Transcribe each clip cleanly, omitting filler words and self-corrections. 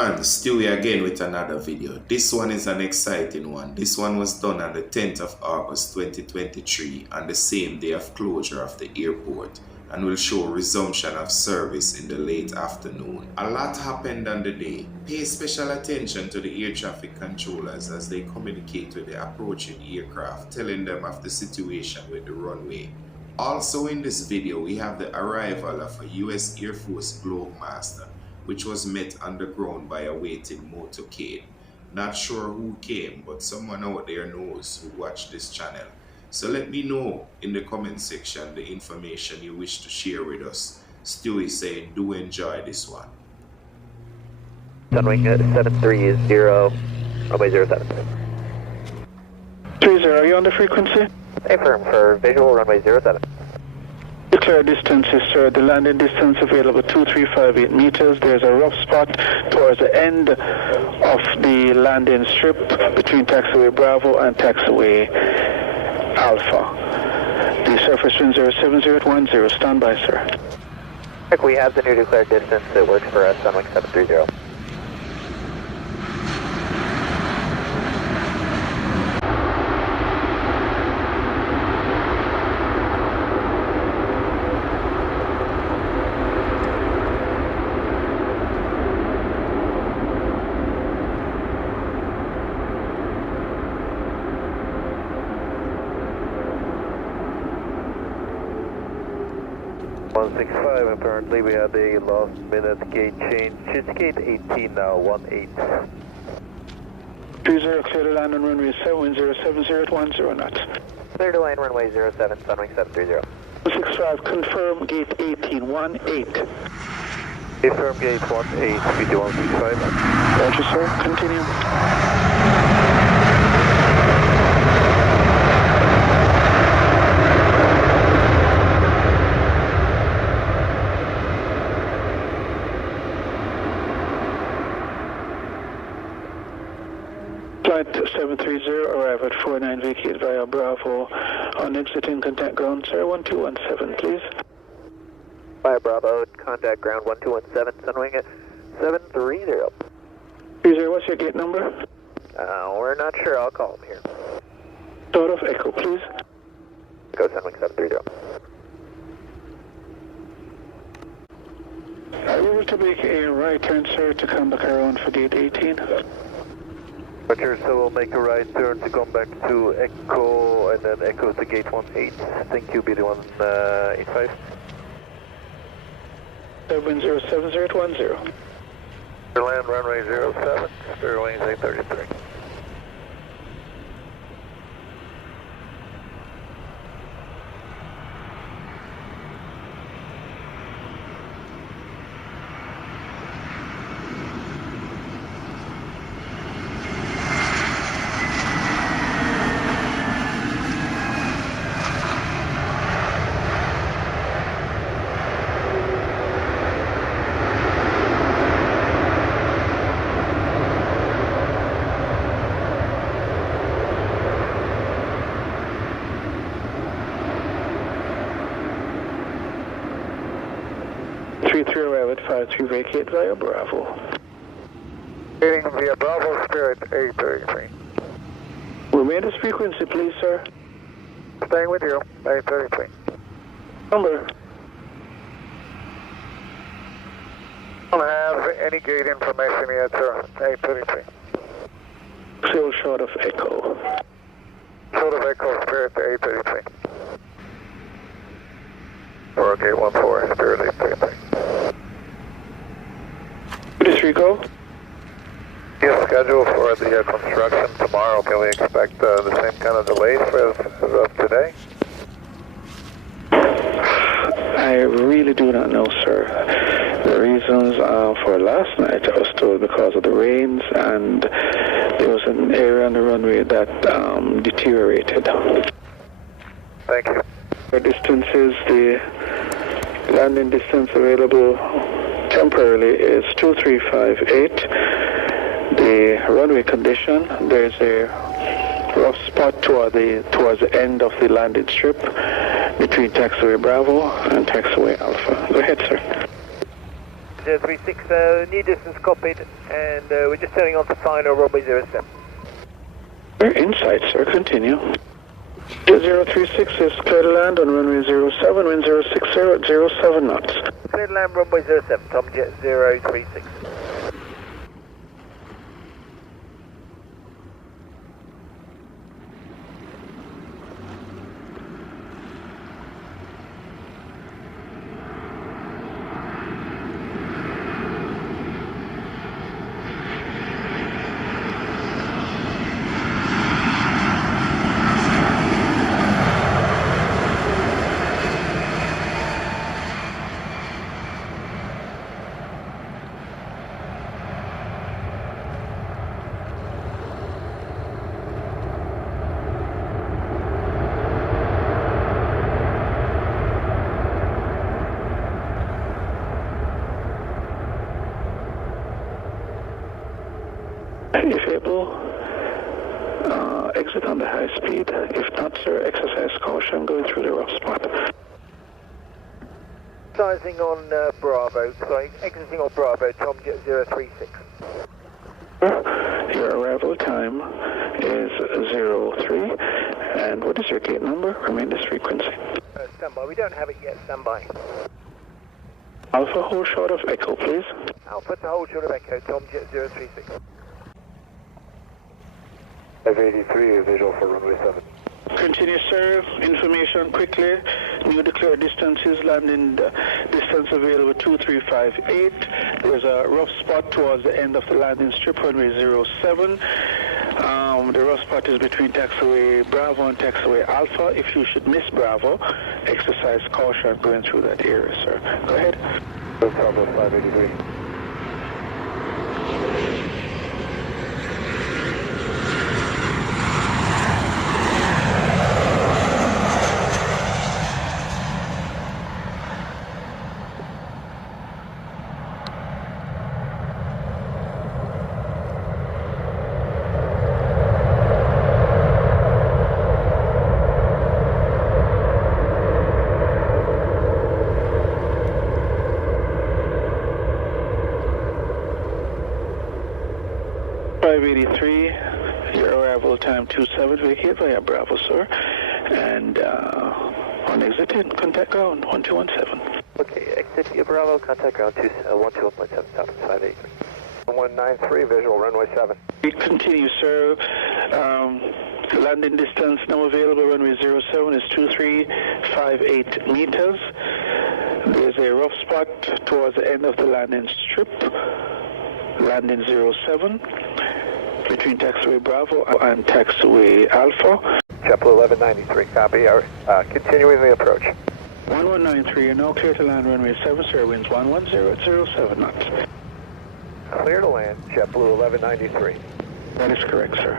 man, Stewie again with another video. This one is an exciting one. This one was done on the 10th of August 2023 on the same day of closure of the airport, and will show resumption of service in the late afternoon. A lot happened on the day. Pay special attention to the air traffic controllers as they communicate with the approaching aircraft, telling them of the situation with the runway. Also in this video, we have the arrival of a US Air Force Globemaster, which was met on the ground by a waiting motorcade. Not sure who came, but someone out there knows who watched this channel. So let me know in the comment section the information you wish to share with us. Stewie saying, do enjoy this one. Sunwing 730, runway 07. 30, are you on the frequency? Affirm for visual runway 07. Declare distances, sir. The landing distance available 2358 meters. There's a rough spot towards the end of the landing strip between taxiway Bravo and taxiway Alpha. The surface wind 07010. Stand by, sir. We have the new declared distance. It works for us. Sunwing 730. Apparently we had a last minute gate change. It's gate 18 now, 18. 30, clear to land on runway 7070 knots. Clear to land runway 07, Sunwing 730. 65, confirm gate 18, 18. Confirm gate 18, speed 165. Roger, sir, continue. Flight 730, arrive at 49, vacate via Bravo on exiting contact ground, sir, 1217, please. Via Bravo, contact ground 1217, Sunwing at 730. 30, what's your gate number? We're not sure, I'll call him here. Start off echo, please. Go Sunwing 730. Are you able to make a right turn, sir, to come back around for gate 18? Roger, so we'll make a right turn to come back to Echo and then Echo to gate 18. Thank you, BD 185. Wind 07010. Land runway 07, Sterling 833. Arrive at 53, vacate via Bravo. Heading via Bravo, Spirit 833. Remain this frequency, please, sir. Staying with you, 833. Number. Don't have any gate information yet, sir. 833. Still short of echo. Short of Echo, Spirit 833. Or gate 14, Spirit 833. Rico? Yes, schedule for the construction tomorrow. Can we expect the same kind of delays as of today? I really do not know, sir. The reasons for last night, I was told because of the rains, and there was an area on the runway that deteriorated. Thank you. The distance is the landing distance available temporarily is 2358. The runway condition, there's a rough spot towards the end of the landing strip between taxiway Bravo and taxiway Alpha. Go ahead, sir. Just 036, new distance copied, and we're just turning on to final runway 07. We're inside, sir. Continue. 036 is clear to land on runway 07, wind 060 at 07 knots. Clear to land runway 07, Tomjet 036. If able, exit on the high speed. If not, sir, exercise caution going through the rough spot. Sizing on Bravo, sorry, exiting on Bravo, Tomjet 036. Your arrival time is 03. And what is your gate number? Remain this frequency. Standby, we don't have it yet, standby. Alpha, hold short of Echo, please. Alpha to hold short of Echo, Tomjet 036. 583, visual for runway 7. Continue, sir. Information quickly. New declared distances, landing distance available 2358. There's a rough spot towards the end of the landing strip, runway 07. The rough spot is between taxiway Bravo and taxiway Alpha. If you should miss Bravo, exercise caution going through that area, sir. Go ahead. Bravo 583. Your arrival time 27, vacate via Bravo, sir. And on exiting, contact ground 1217. Okay, exit via Bravo, contact ground 1217, stop 583. 193, visual runway 7. We continue, sir. Landing distance now available, runway 07 is 2358 meters. There's a rough spot towards the end of the landing strip. Landing 07. Between taxiway Bravo and taxiway Alpha. JetBlue 1193, copy. Continuing the approach. 1193, you're now clear to land runway 7, sir. Winds 110 at 07 knots. Clear to land, JetBlue 1193. That is correct, sir.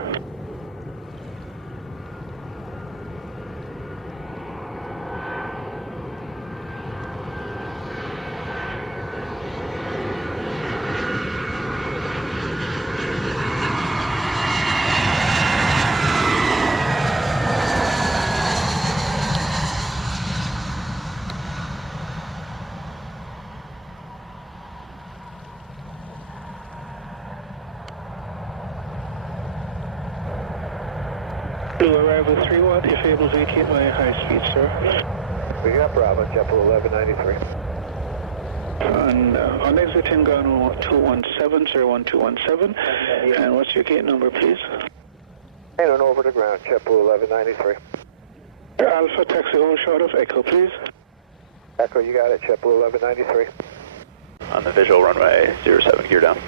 Blue arrival 31, if able to vacate via high speed, sir. We got Bravo, JetBlue 1193. On exiting ground 217, sir, 1217. And what's your gate number, please? And on over to ground, JetBlue 1193. Alpha, taxi hold short of Echo, please. Echo, you got it, JetBlue 1193. On the visual runway 07, gear down.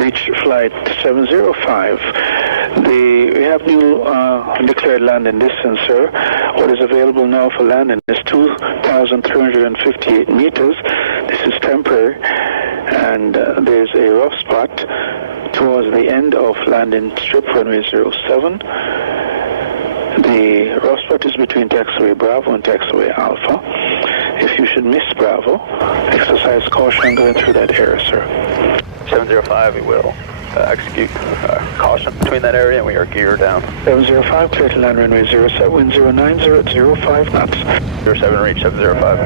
Reach flight 705. We have new declared landing distance, sir. What is available now for landing is 2,358 meters. This is temporary, and there's a rough spot towards the end of landing strip runway 07. The rough spot is between taxiway Bravo and taxiway Alpha. If you should miss Bravo, exercise caution going through that area, sir. 705, we will execute caution between that area, and we are geared down. 705, clear to land runway 07, wind 090 at 05 knots. 07, reach 705.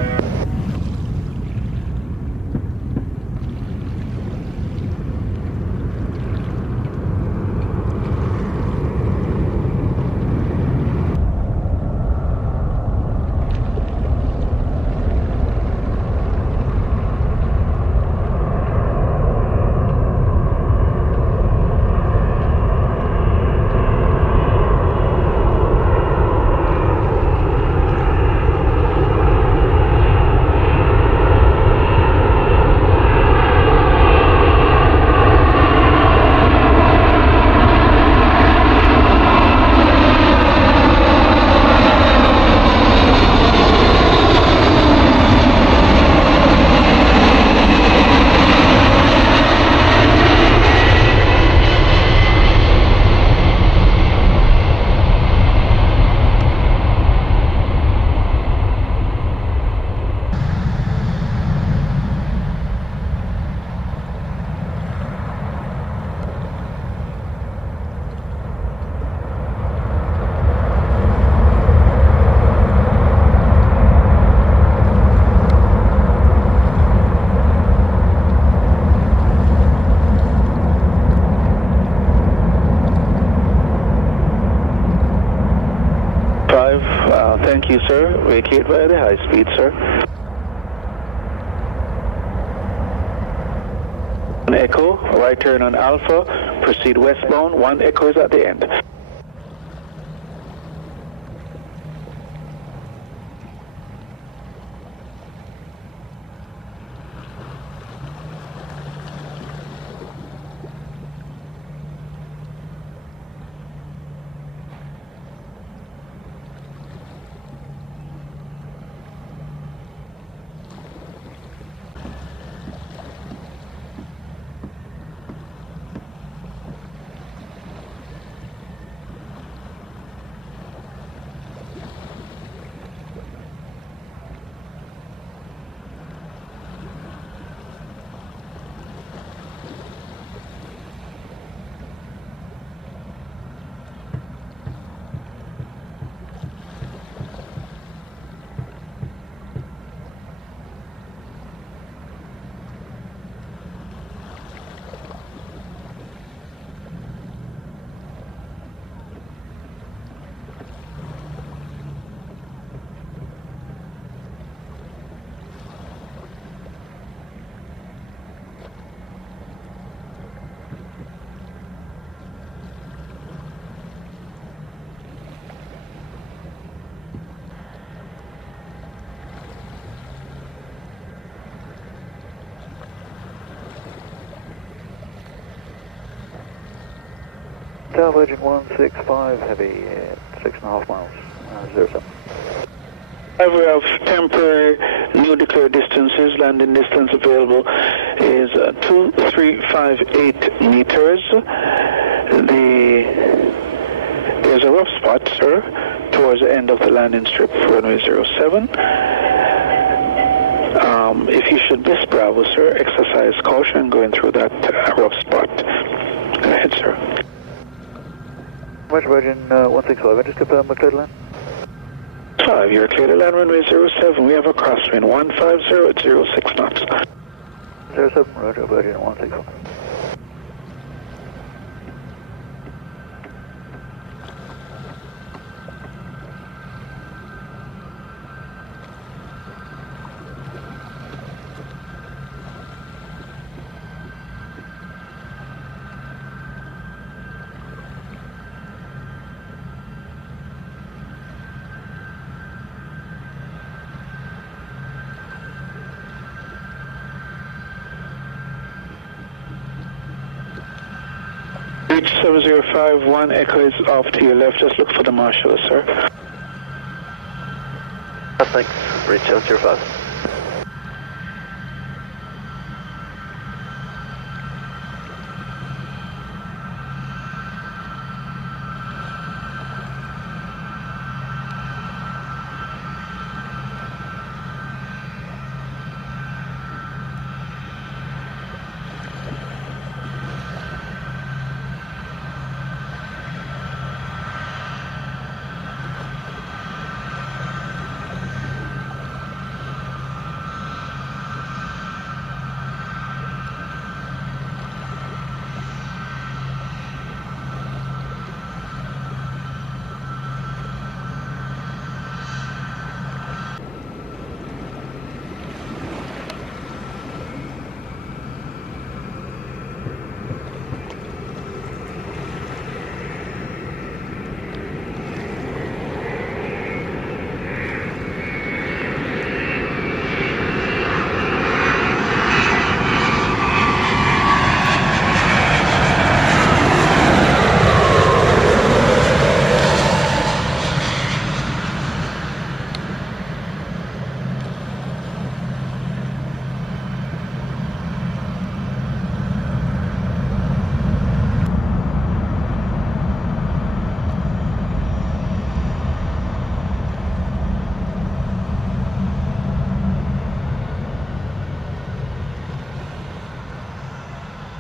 you, sir. Vacate via the high speed, sir. One Echo, right turn on Alpha, proceed westbound, 1 Echo is at the end. Virgin 165, heavy, 6.5 miles, 07. We have temporary new declared distances. Landing distance available is 2358 meters. There's a rough spot, sir, towards the end of the landing strip, runway 07. If you should miss Bravo, sir, exercise caution going through that rough spot. Go ahead, sir. Virgin 165, I just confirm the cleared land. 5, you're clear to land runway 07. We have a crosswind 150 at 06 knots. 07, Roger, Virgin 165. Reach 705, 1 Echo is off to your left. Just look for the marshal, sir. Thanks. Reach 705.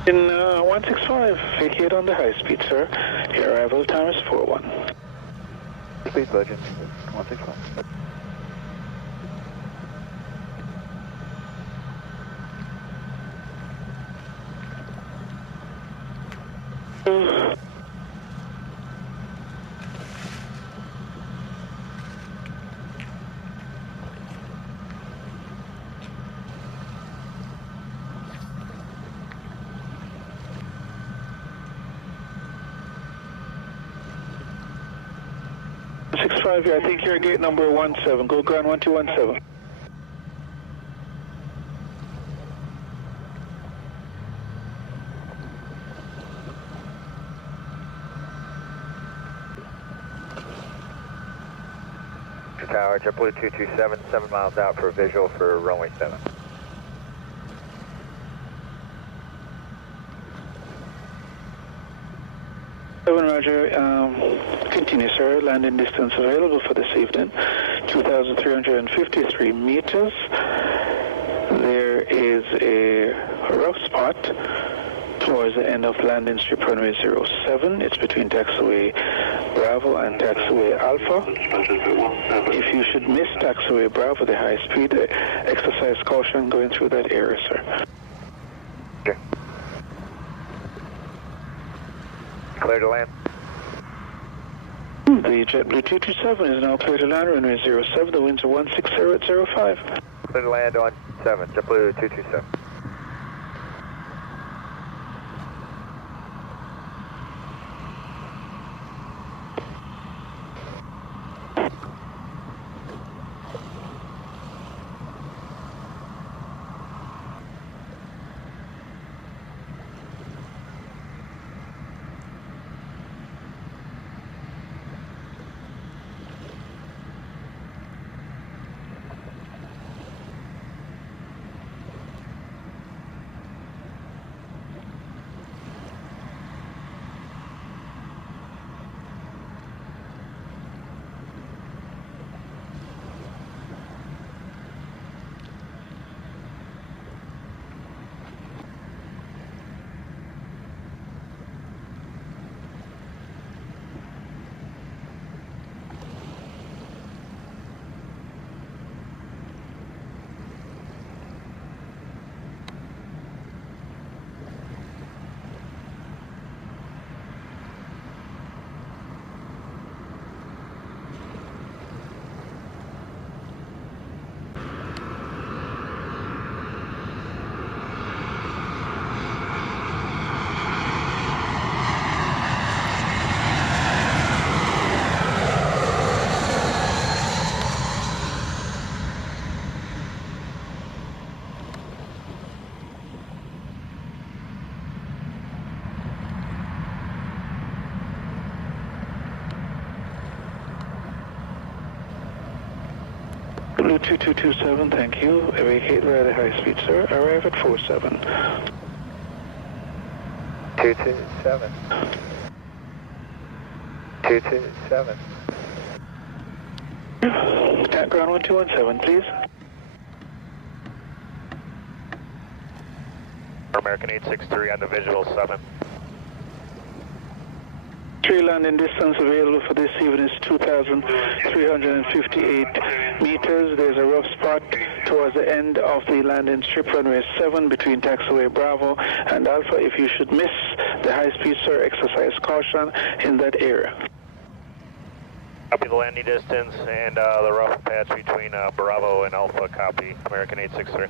In 165, vacate on the high speed, sir. Your arrival time is 41. Speed Virgin 165. 65, I think you're gate number 17. Go ground 1217. Tower, JetBlue 227, 7 miles out for a visual for runway 7. Roger, continue, sir. Landing distance available for this evening, 2,353 meters. There is a rough spot towards the end of landing strip runway 07. It's between taxiway Bravo and taxiway Alpha. If you should miss taxiway Bravo, the high speed, exercise caution going through that area, sir. Okay. Clear to land. The JetBlue 227 is now clear to land, runway 07. The winds are 160 at 05. Clear to land on 7, JetBlue 227. Blue 2227, thank you. Vacate via high speed, sir. Arrive at 47. 227. 227. At ground 1217, please. American 863 on the visual 7. Tree landing distance available for this evening is 2,358 meters. There's a rough spot towards the end of the landing strip runway 7 between taxiway Bravo and Alpha. If you should miss the high speed, sir, exercise caution in that area. Copy the landing distance and the rough patch between Bravo and Alpha. Copy, American 863.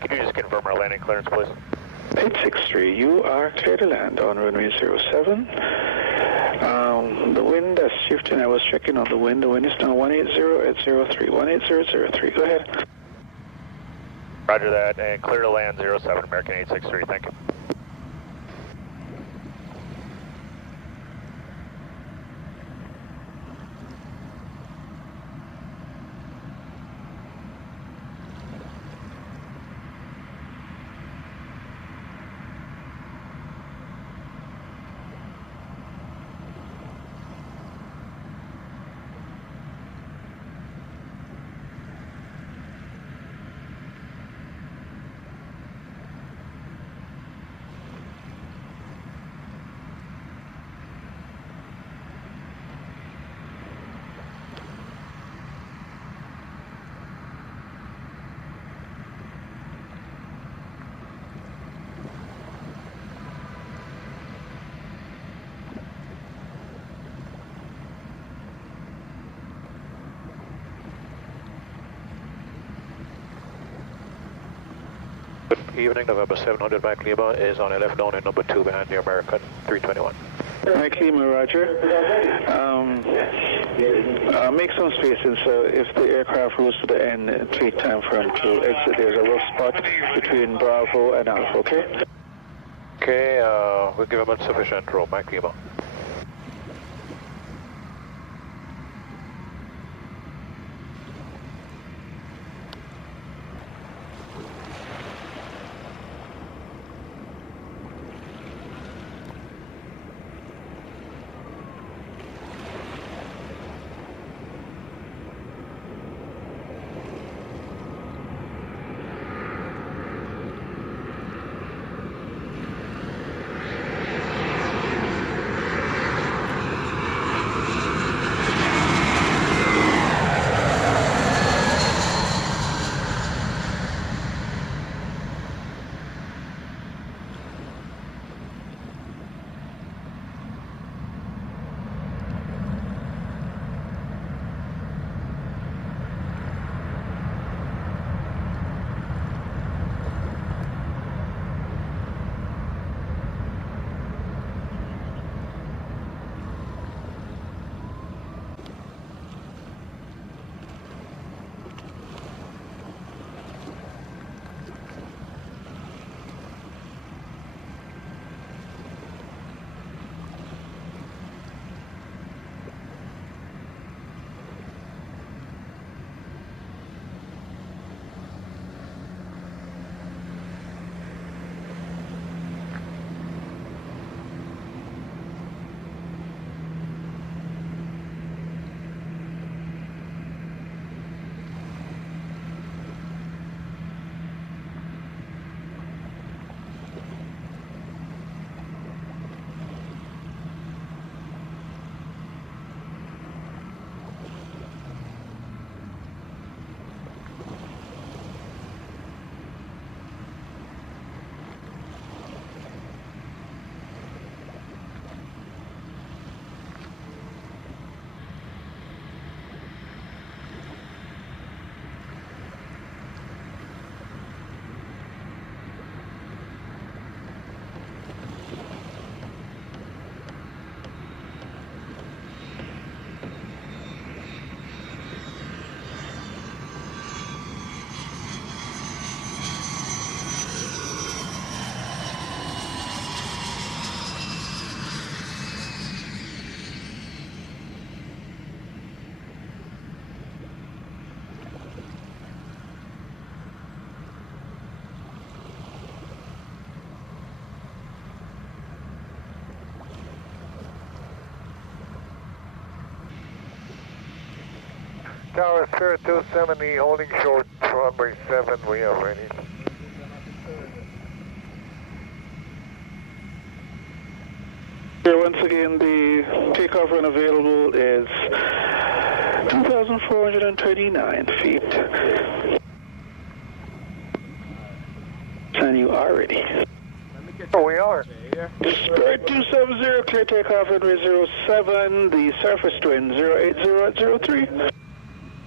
Can you just confirm our landing clearance, please? 863, you are clear to land on runway 07. The wind is shifting. I was checking on the wind. The wind is now 180 at 03. 180 at 03. Go ahead. Roger that, and clear to land 07, American 863. Thank you. Good evening, November 700 Mike Lima is on LF down in number 2 behind the American 321. Mike Lima, roger. Make some spacing, so if the aircraft rolls to the end, take time for him to exit. There's a rough spot between Bravo and Alpha, okay? Okay, we'll give him a sufficient roll, Mike Lima. Tower Spirit 270 holding short, runway 7, we are ready. Here, once again, the takeoff run available is 2,439 feet. And you are ready. Oh, we are. Spirit 270, clear takeoff runway 07, the surface twin 08003.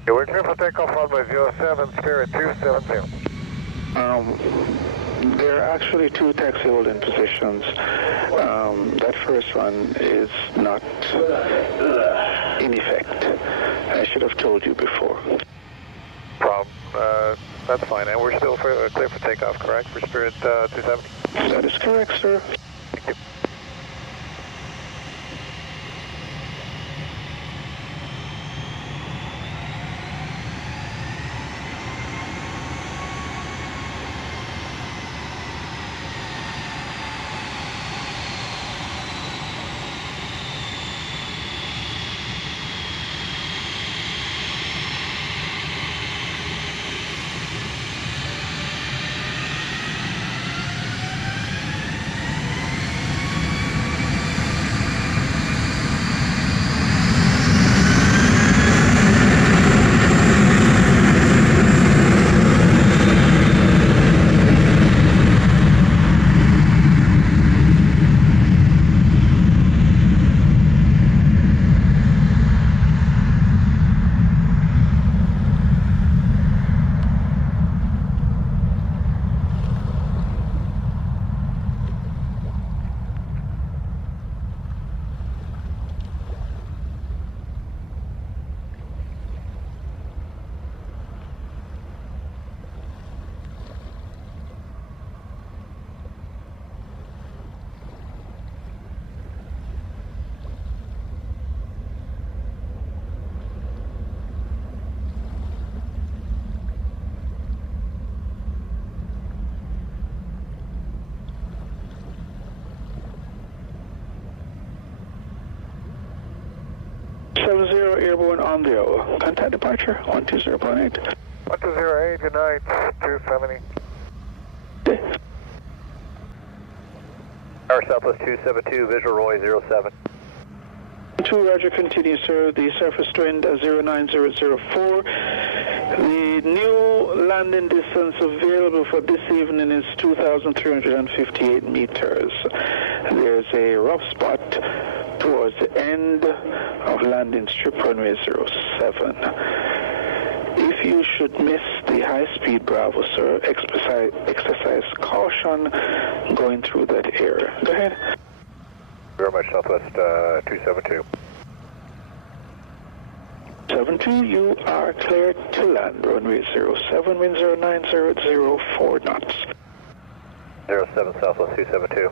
Yeah, we're clear for takeoff runway 07, Spirit 270. There are actually two taxi holding positions. That first one is not in effect. I should have told you before. Problem. That's fine. And we're still clear for takeoff, correct? For Spirit 270? That is correct, sir. Thank you. 70 airborne on the hour. Contact departure 120.8. 120.8, good night, 270. Tower Southwest 272, visual Roy 07. 2 Roger, continue, sir. The surface wind 09004. The new landing distance available for this evening is 2,358 meters. There's a rough spot towards the end of landing strip runway 07. If you should miss the high-speed Bravo, sir, exercise caution going through that area. Go ahead. Very much Southwest 272. 72, you are cleared to land. Runway 07, wind 09004 knots. 07 Southwest 272.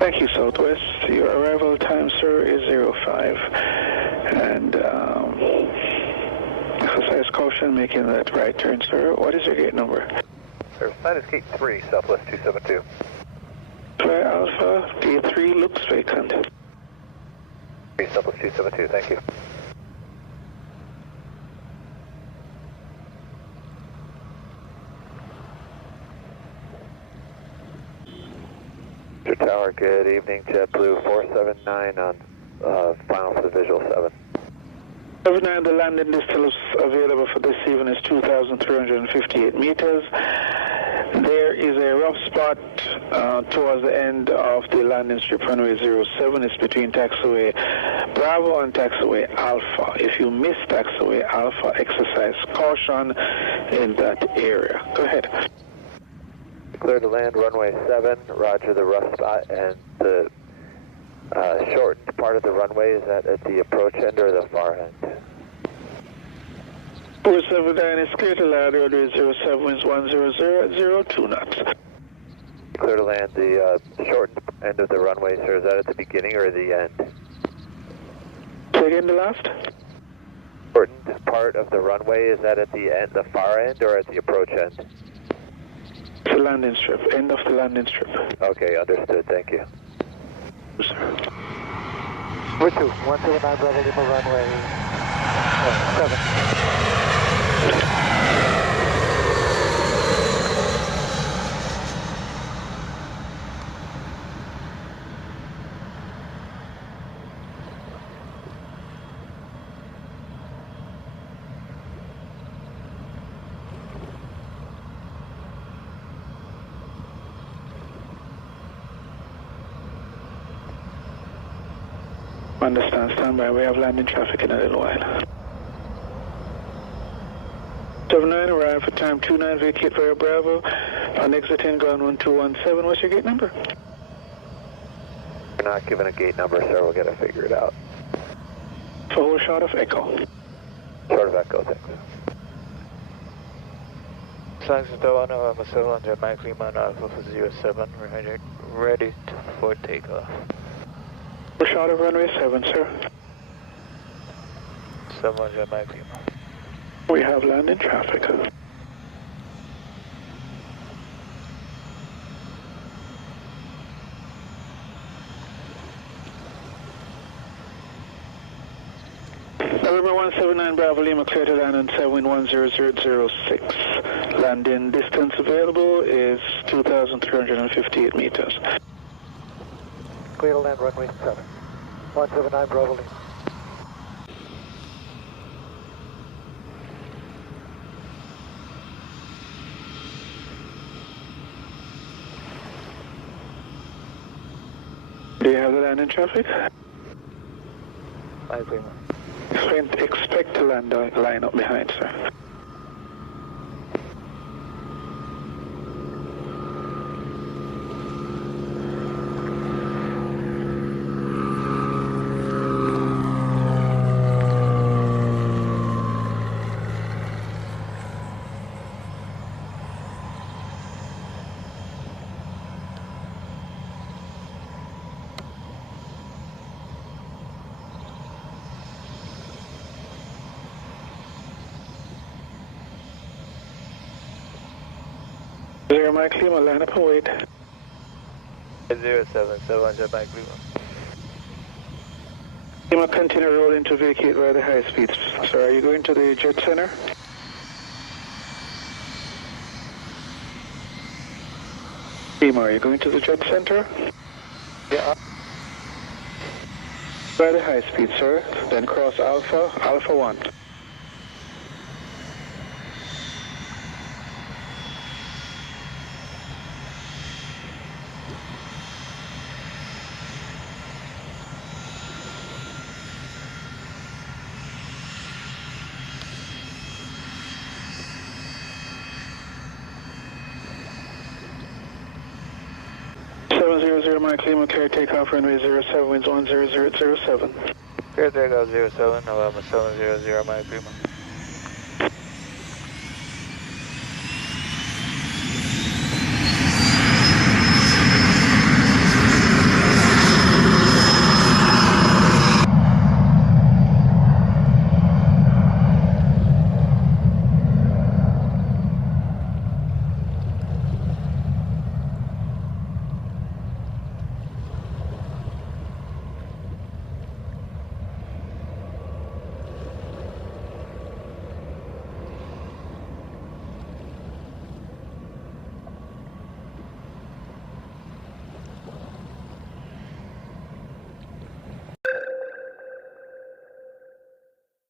Thank you, Southwest. Your arrival time, sir, is 05. And exercise caution making that right turn, sir. What is your gate number? Sir, sign is gate 3, Southwest 272. Fly Alpha, gate 3 looks vacant. 3 Southwest 272, thank you. Tower, good evening, JetBlue 479 on final for the visual 7. 79, the landing distance available for this evening is 2,358 meters. There is a rough spot towards the end of the landing strip runway 07. It's between taxiway Bravo and taxiway Alpha. If you miss taxiway Alpha, exercise caution in that area. Go ahead. Clear to land, runway 7, roger the rough spot, and the shortened part of the runway, is that at the approach end or the far end? 479 is clear to land, runway 07 winds 100 02 knots. Clear to land, the shortened end of the runway, sir, is that at the beginning or the end? Say again the last? Shortened part of the runway, is that at the end, the far end, or at the approach end? The landing strip, end of the landing strip. Okay, understood, thank you. Sir. We're 2, 179 Bravo Lima runway 7. Understand, stand by. We have landing traffic in a little while. 79, arrive for time 29, vacate via Bravo. On exit in, ground 1217. What's your gate number? We're not given a gate number, sir. We'll get it figured out. For whole shot of Echo. Short of Echo, thanks. Flags is Delano, November 700, Mike Lima, Alpha for 07, ready for takeoff. Full shot of runway 7, sir. 700, Mike Lima. We have landing traffic. November 179 Bravo Lima, clear to land on 7110006. Landing distance available is 2,358 meters. Clear to land, runway 7. 179 Bravo Lima. Do you have the landing traffic? Mike Lima. Expect to line up behind, sir. Zero Mike Lima, line up and wait. 07, Mike Lima. Lima, continue rolling to vacate via the high speeds. Sir, are you going to the jet center? Lima, are you going to the jet center? Yeah. Via the high speed, sir. Then cross Alpha, Alpha 1. Mike Lima, clear takeoff, runway 07, winds 10007. Clear takeoff 07, November 700, Mike Lima.